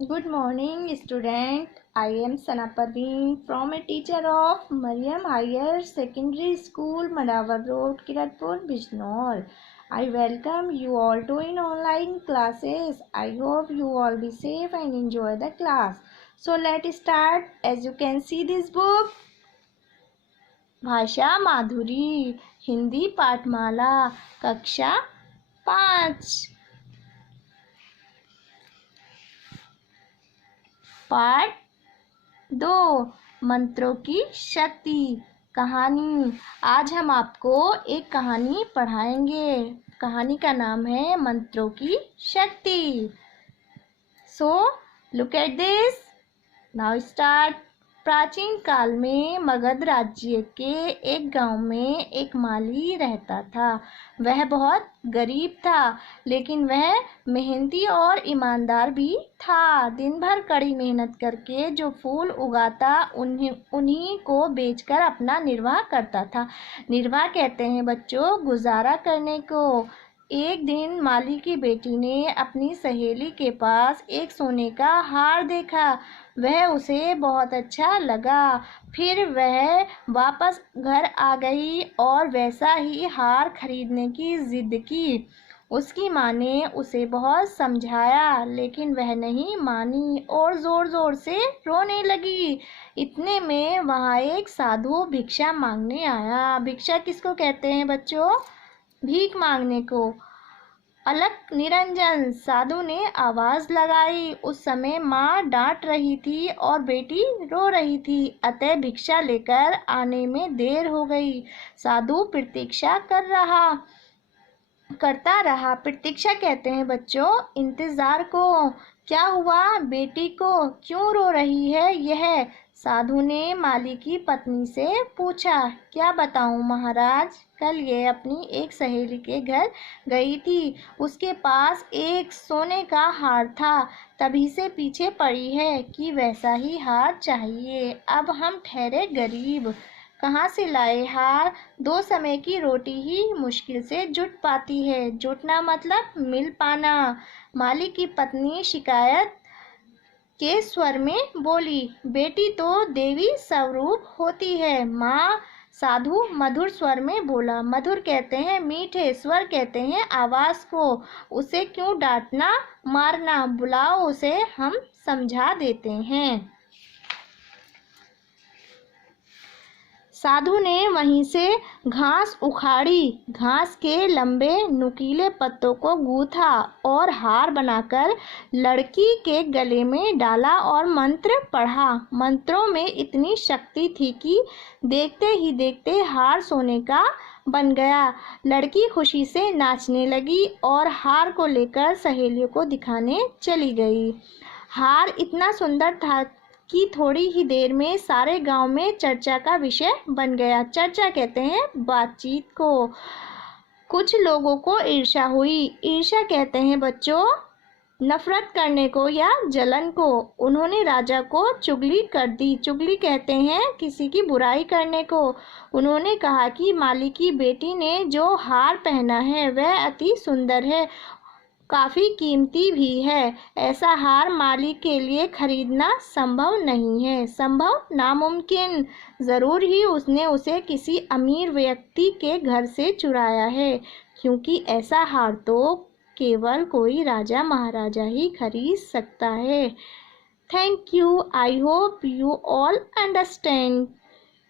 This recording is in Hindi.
Good morning, student. I am Sana Parveen from a teacher of Mariam Higher Secondary School, Madawar Road, Kiratpur, Bijnor. I welcome you all to in online classes. I hope you all be safe and enjoy the class. So let's start. As you can see this book, भाषा माधुरी हिंदी पाठमाला कक्षा 5 पाठ 2 मंत्रों की शक्ति कहानी। आज हम आपको एक कहानी पढ़ाएंगे। कहानी का नाम है मंत्रों की शक्ति। So look at this, now start. प्राचीन काल में मगध राज्य के एक गांव में एक माली रहता था। वह बहुत गरीब था, लेकिन वह मेहनती और ईमानदार भी था। दिन भर कड़ी मेहनत करके जो फूल उगाता उन्हीं को बेचकर अपना निर्वाह करता था। निर्वाह कहते हैं बच्चों गुजारा करने को। एक दिन माली की बेटी ने अपनी सहेली के पास एक सोने का हार देखा। वह उसे बहुत अच्छा लगा। फिर वह वापस घर आ गई और वैसा ही हार खरीदने की जिद की। उसकी माँ ने उसे बहुत समझाया, लेकिन वह नहीं मानी और जोर जोर से रोने लगी। इतने में वहाँ एक साधु भिक्षा मांगने आया। भिक्षा किसको कहते हैं बच्चों? भीख मांगने को। अलक निरंजन, साधु ने आवाज लगाई। उस समय माँ डांट रही थी और बेटी रो रही थी, अतः भिक्षा लेकर आने में देर हो गई। साधु प्रतीक्षा करता रहा। प्रतीक्षा कहते हैं बच्चों इंतजार को। क्या हुआ बेटी को, क्यों रो रही है यह? साधु ने माली की पत्नी से पूछा। क्या बताऊं महाराज, कल ये अपनी एक सहेली के घर गई थी। उसके पास एक सोने का हार था, तभी से पीछे पड़ी है कि वैसा ही हार चाहिए। अब हम ठहरे गरीब, कहाँ से लाए हार? 2 समय की रोटी ही मुश्किल से जुट पाती है। जुटना मतलब मिल पाना। माली की पत्नी शिकायत के स्वर में बोली। बेटी तो देवी स्वरूप होती है माँ। साधु मधुर स्वर में बोला। मधुर कहते हैं मीठे, स्वर कहते हैं आवाज को। उसे क्यों डांटना मारना? बुलाओ उसे, हम समझा देते हैं। साधु ने वहीं से घास उखाड़ी, घास के लंबे नुकीले पत्तों को गूथा और हार बनाकर लड़की के गले में डाला और मंत्र पढ़ा। मंत्रों में इतनी शक्ति थी कि देखते ही देखते हार सोने का बन गया। लड़की खुशी से नाचने लगी और हार को लेकर सहेलियों को दिखाने चली गई। हार इतना सुंदर था कि थोड़ी ही देर में सारे गांव में चर्चा का विषय बन गया। चर्चा कहते हैं बातचीत को। कुछ लोगों को ईर्ष्या हुई। ईर्ष्या कहते हैं बच्चों नफरत करने को या जलन को। उन्होंने राजा को चुगली कर दी। चुगली कहते हैं किसी की बुराई करने को। उन्होंने कहा कि माली की बेटी ने जो हार पहना है वह अति सुंदर है, काफी कीमती भी है। ऐसा हार माली के लिए खरीदना संभव नहीं है, संभव नामुमकिन। जरूर ही उसने उसे किसी अमीर व्यक्ति के घर से चुराया है, क्योंकि ऐसा हार तो केवल कोई राजा महाराजा ही खरीद सकता है। Thank you. I hope you all understand.